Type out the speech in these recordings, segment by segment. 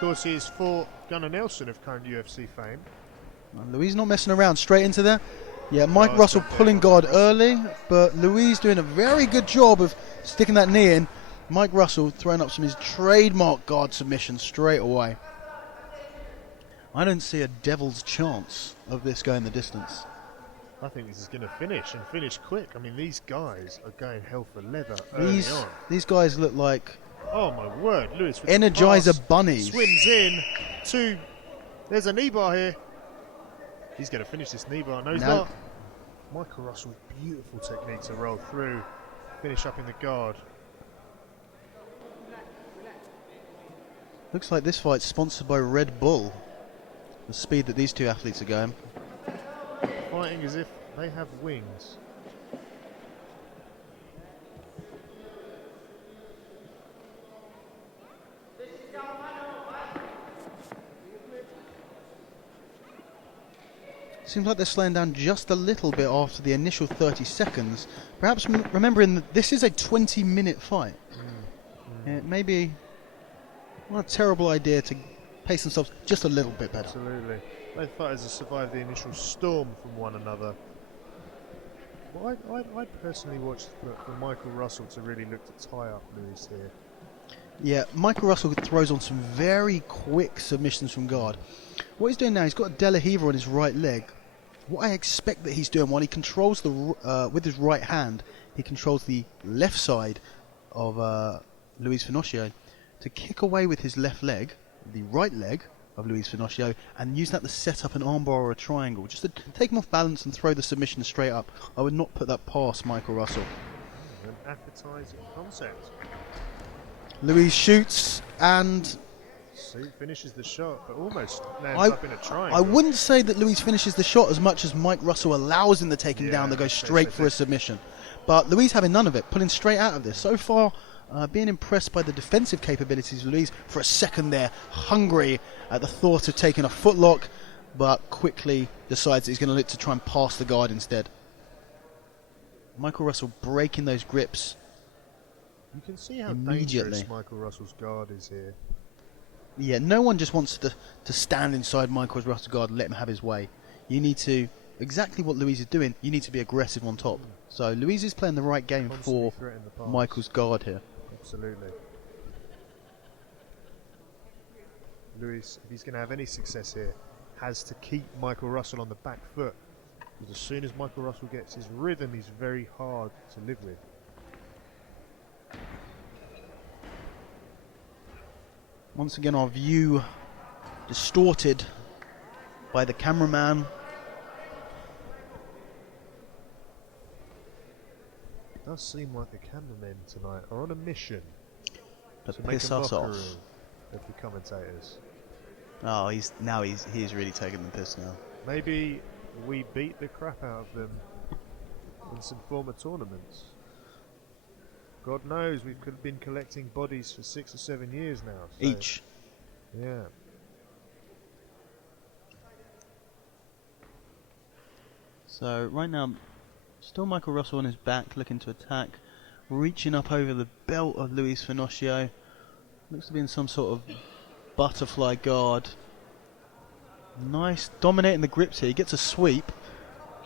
course, he has fought Gunnar Nelson of current UFC fame. And Luiz not messing around, straight into there. Yeah, Mike Oh, Russell it's pulling guard early, but Luiz doing a very good job of sticking that knee in. Mike Russell throwing up some of his trademark guard submission straight away. I don't see a devil's chance of this going the distance. I think this is going to finish, and finish quick. I mean, these guys are going hell for leather early on. These guys look like... Oh, my word. Lewis with Energizer bunnies. Swims in. There's a knee bar here. He's going to finish this knee bar. No, he's not. Michael Russell, beautiful technique to roll through. Finish up in the guard. Looks like this fight's sponsored by Red Bull. The speed that these two athletes are going. Fighting as if they have wings. Seems like they're slowing down just a little bit after the initial 30 seconds. Perhaps remembering that this is a 20-minute fight. It may be not a terrible idea to pace themselves just a little bit better. Absolutely. Both fighters have survived the initial storm from one another. Well, I personally watched for Michael Russell to really look to tie up Luiz here. Yeah, Michael Russell throws on some very quick submissions from guard. What he's doing now, he's got a De La Riva on his right leg. What I expect that he's doing, while he controls with his right hand, he controls the left side of Luiz Finocchio to kick away with his left leg, the right leg of Luiz Finocchio, and use that to set up an armbar or a triangle, just to take him off balance and throw the submission straight up. I would not put that past Michael Russell. An appetizing concept. Luiz shoots and... finishes the shot, but almost lands up in a triangle. I wouldn't say that Luiz finishes the shot as much as Mike Russell allows him to take him down to go straight for a submission. But Luiz having none of it, pulling straight out of this. So far, being impressed by the defensive capabilities of Luiz. For a second there, hungry at the thought of taking a footlock, but quickly decides that he's going to look to try and pass the guard instead. Michael Russell breaking those grips. You can see how dangerous Michael Russell's guard is here. Yeah, no one just wants to stand inside Michael Russell's guard and let him have his way. You need to, exactly what Luiz is doing, you need to be aggressive on top. So Luiz is playing the right game for Michael's guard here. Absolutely. Luiz, if he's going to have any success here, has to keep Michael Russell on the back foot. Because as soon as Michael Russell gets his rhythm, he's very hard to live with. Once again, our view distorted by the cameraman. It does seem like the cameramen tonight are on a mission To to make piss a us off. mockery of the commentators. Oh, he's really taking the piss now. Maybe we beat the crap out of them in some former tournaments. God knows we've been collecting bodies for 6 or 7 years now. So Each. yeah. So right now, still Michael Russell on his back, looking to attack, reaching up over the belt of Luiz Finocchio. Looks to be in some sort of butterfly guard. Nice, dominating the grips here. He gets a sweep.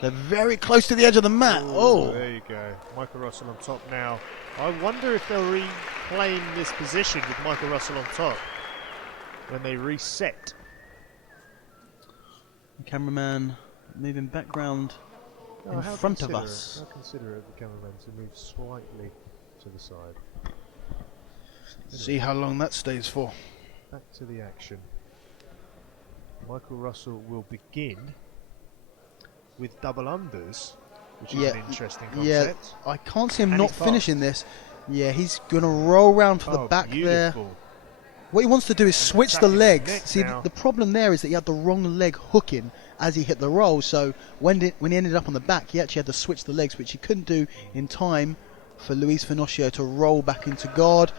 They're very close to the edge of the mat. Oh, There you go. Michael Russell on top now. I wonder if they'll reclaim this position with Michael Russell on top when they reset. the cameraman moving background in front of us. How considerate of the cameraman to move slightly to the side. See how long that stays for. Back to the action. Michael Russell will begin with double unders, which is an interesting concept. I can't see him not finishing this. Yeah, he's going to roll around for the back there. What he wants to do is switch the legs. See, the problem there is that he had the wrong leg hooking as he hit the roll. So when he ended up on the back, he actually had to switch the legs, which he couldn't do in time for Luiz Finocchio to roll back into guard.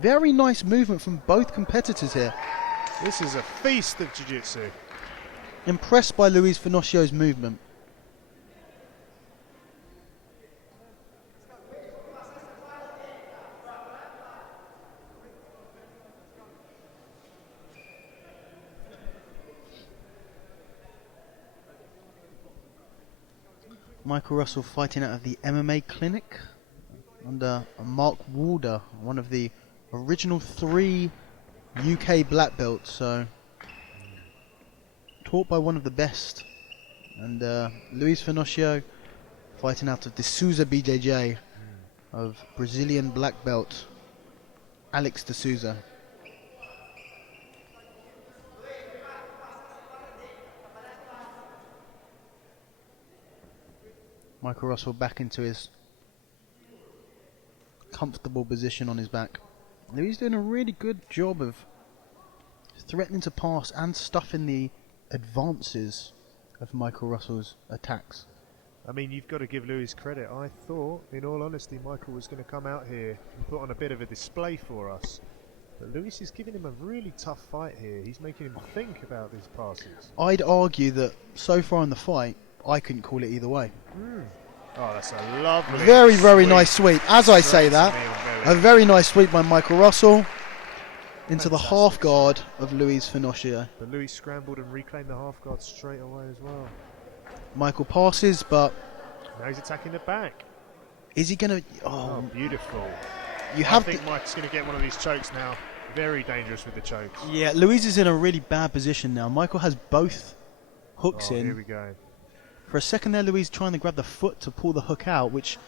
Very nice movement from both competitors here. This is a feast of jiu-jitsu. Impressed by Luiz Finocchio's movement. Michael Russell fighting out of the MMA clinic under Mark Walder, one of the original 3 UK black belts, so taught by one of the best. And Luiz Finocchio fighting out of the Souza BJJ of Brazilian black belt Alex de Souza. Michael Russell back into his comfortable position on his back. He's doing a really good job of threatening to pass and stuffing the advances of Michael Russell's attacks. I mean, you've got to give Luiz credit. I thought, in all honesty, Michael was going to come out here and put on a bit of a display for us. But Luiz is giving him a really tough fight here. He's making him think about these passes. I'd argue that so far in the fight, I couldn't call it either way. Oh, that's a lovely very sweep. nice sweep. As I say that, a very nice sweep by Michael Russell into the half guard of Luiz Finocchio. But Luiz scrambled and reclaimed the half guard straight away as well. Michael passes, but now he's attacking the back. is he going to... Oh, beautiful. You I have think Mike's going to get one of these chokes now. Very dangerous with the chokes. Yeah, Luiz is in a really bad position now. Michael has both hooks in. Here we go. For a second there, Luiz trying to grab the foot to pull the hook out, which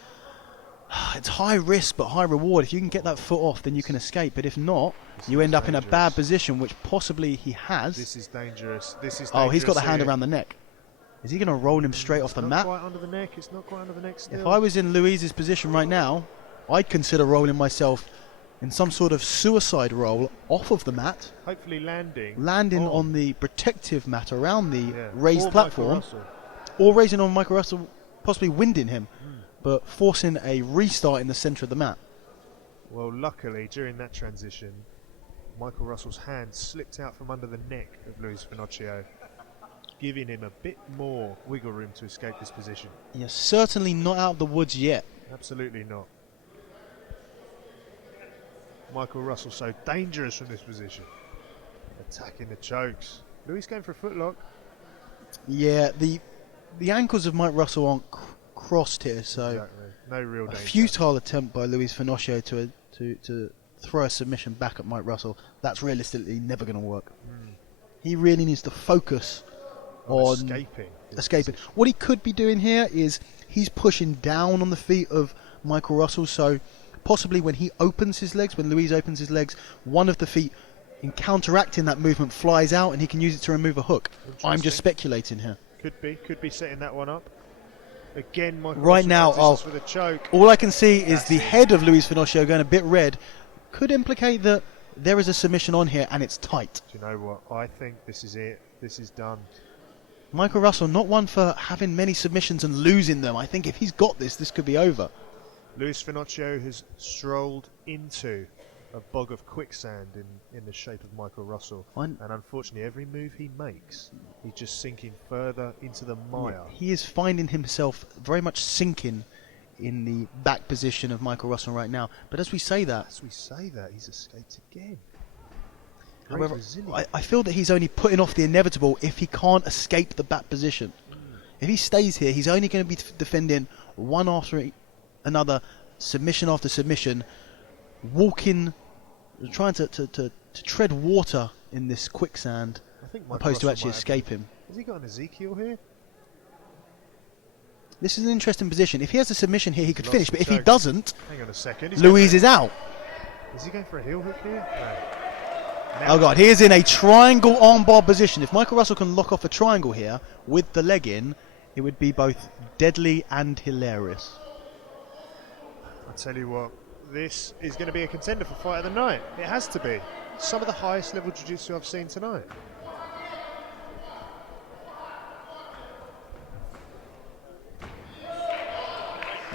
it's high risk but high reward. If you can get that foot off, then you can escape. But if not, you end up in a bad position, which possibly he has. This is dangerous. This is dangerous. Oh, he's got the hand around the neck. Is he going to roll him straight off the mat? It's not quite under the neck. It's not quite under the neck still. If I was in Luiz's position right now, I'd consider rolling myself in some sort of suicide roll off of the mat. Hopefully landing. Landing on the protective mat around the raised or platform. Or raising on Michael Russell, possibly winding him, but forcing a restart in the centre of the mat. Well, luckily, during that transition, Michael Russell's hand slipped out from under the neck of Luiz Finocchio, giving him a bit more wiggle room to escape this position. Yeah, certainly not out of the woods yet. Absolutely not. Michael Russell so dangerous from this position. Attacking the chokes. Luiz going for a footlock. Yeah, the ankles of Mike Russell aren't crossed here, so exactly. No real danger. A futile attempt by Luiz Finocchio to throw a submission back at Mike Russell. That's realistically never going to work. He really needs to focus on escaping. What he could be doing here is he's pushing down on the feet of Michael Russell, so possibly when he opens his legs, when Luiz opens his legs, one of the feet in counteracting that movement flies out and he can use it to remove a hook. I'm just speculating here. Could be setting that one up. Again, Michael right now, with a choke. All I can see is the head of Luiz Finocchio going a bit red. Could implicate that there is a submission on here and it's tight. Do you know what? I think this is it. This is done. Michael Russell, not one for having many submissions and losing them. I think if he's got this, this could be over. Luiz Finocchio has strolled into a bog of quicksand in the shape of Michael Russell. And unfortunately, every move he makes, he's just sinking further into the mire. Yeah, he is finding himself very much sinking in the back position of Michael Russell right now. But as we say that, he's escaped again. However, I feel that he's only putting off the inevitable if he can't escape the back position. If he stays here, he's only going to be defending one after another, submission after submission, walking, trying to tread water in this quicksand, opposed to actually escape him. Has he got an Ezekiel here? This is an interesting position. If he has a submission here, he could finish, but if he doesn't, hang on a second, Luiz is out. Is he going for a heel hook here? No. Oh God, he is in a triangle armbar position. If Michael Russell can lock off a triangle here with the leg in, it would be both deadly and hilarious. I tell you what, this is going to be a contender for fight of the night. It has to be. Some of the highest level jiu-jitsu I've seen tonight.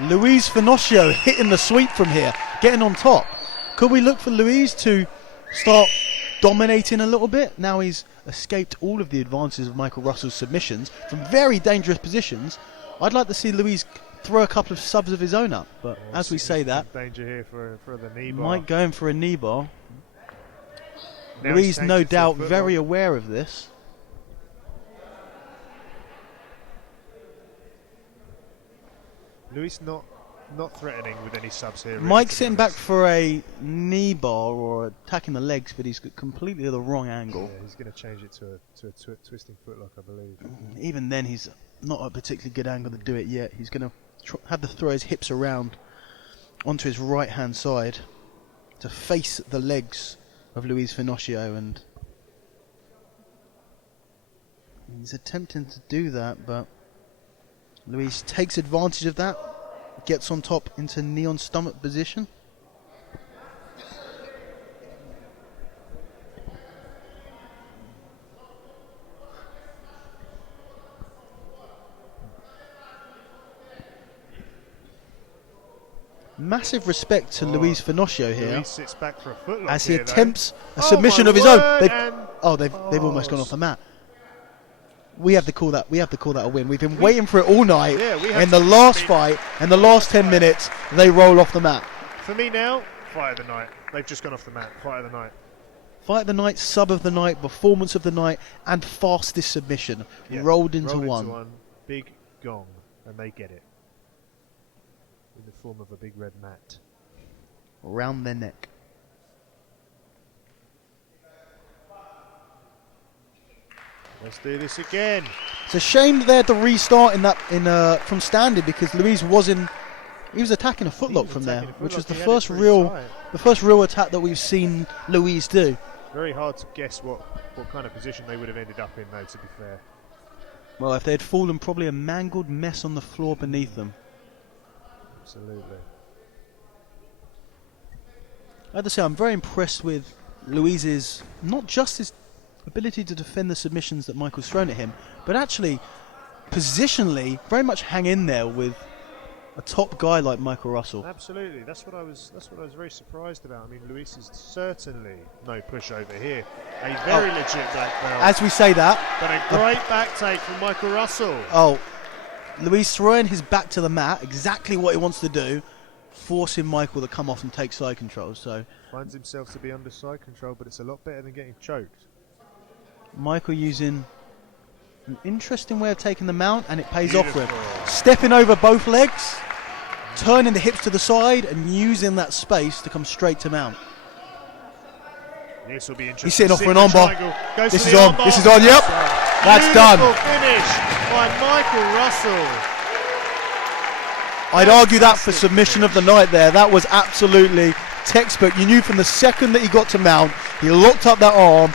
Luiz Finocchio hitting the sweep from here, getting on top. Could we look for Luiz to start dominating a little bit? Now he's escaped all of the advances of Michael Russell's submissions from very dangerous positions. I'd like to see Luiz throw a couple of subs of his own up, but as we say that, danger here for the knee bar. Mike going for a knee bar. Luiz no doubt very aware of this. Luis not threatening with any subs here. Really, Mike's sitting back for a knee bar or attacking the legs, but he's completely at the wrong angle. Yeah, he's going to change it to a twisting footlock, I believe. Even then, he's not a particularly good angle to do it yet. He's going to have to throw his hips around onto his right-hand side to face the legs of Luiz Finocchio, and he's attempting to do that, but Luiz takes advantage of that, gets on top into knee on stomach position. Massive respect to Luiz Finocchio here. Luis sits back for a footlock as he here, attempts though. a submission of his own. They've almost gone off the mat. We have to call that a win. We've been waiting for it all night. Yeah, in the last fight, in the last 10 minutes, they roll off the mat. For me now, fight of the night. They've just gone off the mat. Fight of the night. Fight of the night, sub of the night, performance of the night, and fastest submission. Rolled into one. Big gong, and they get it. In the form of a big red mat. Around their neck. Let's do this again. It's a shame that they had to restart from standing, because Luiz was attacking a footlock from there, which was the first real attack that we've seen Luiz do. Very hard to guess what kind of position they would have ended up in, though, to be fair. Well, if they had fallen, probably a mangled mess on the floor beneath them. Absolutely. I have to say, I'm very impressed with Luiz's, not just his ability to defend the submissions that Michael's thrown at him, but actually, positionally, very much hang in there with a top guy like Michael Russell. Absolutely, that's what I was very surprised about. I mean, Luis is certainly no pushover here. A very legit black belt. As we say that, but a great back take from Michael Russell. Luis throwing his back to the mat, exactly what he wants to do, forcing Michael to come off and take side control. So finds himself to be under side control, but it's a lot better than getting choked. Michael using an interesting way of taking the mount, and it pays off for him. Stepping over both legs, turning the hips to the side, and using that space to come straight to mount. This will be interesting. He's sitting off for an armbar. This is on. This is on. Yep. That's done. Finish by Michael Russell. I'd argue that for submission of the night there. That was absolutely textbook. You knew from the second that he got to mount, he locked up that arm,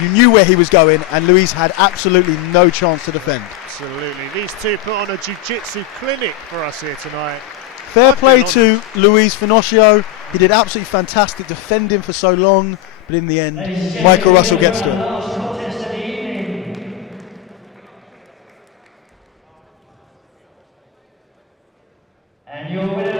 you knew where he was going, and Luiz had absolutely no chance to defend. Absolutely. These two put on a jiu-jitsu clinic for us here tonight. Fair play to Luiz Finocchio. He did absolutely fantastic defending for so long, but in the end, Michael Russell gets to him. And your winner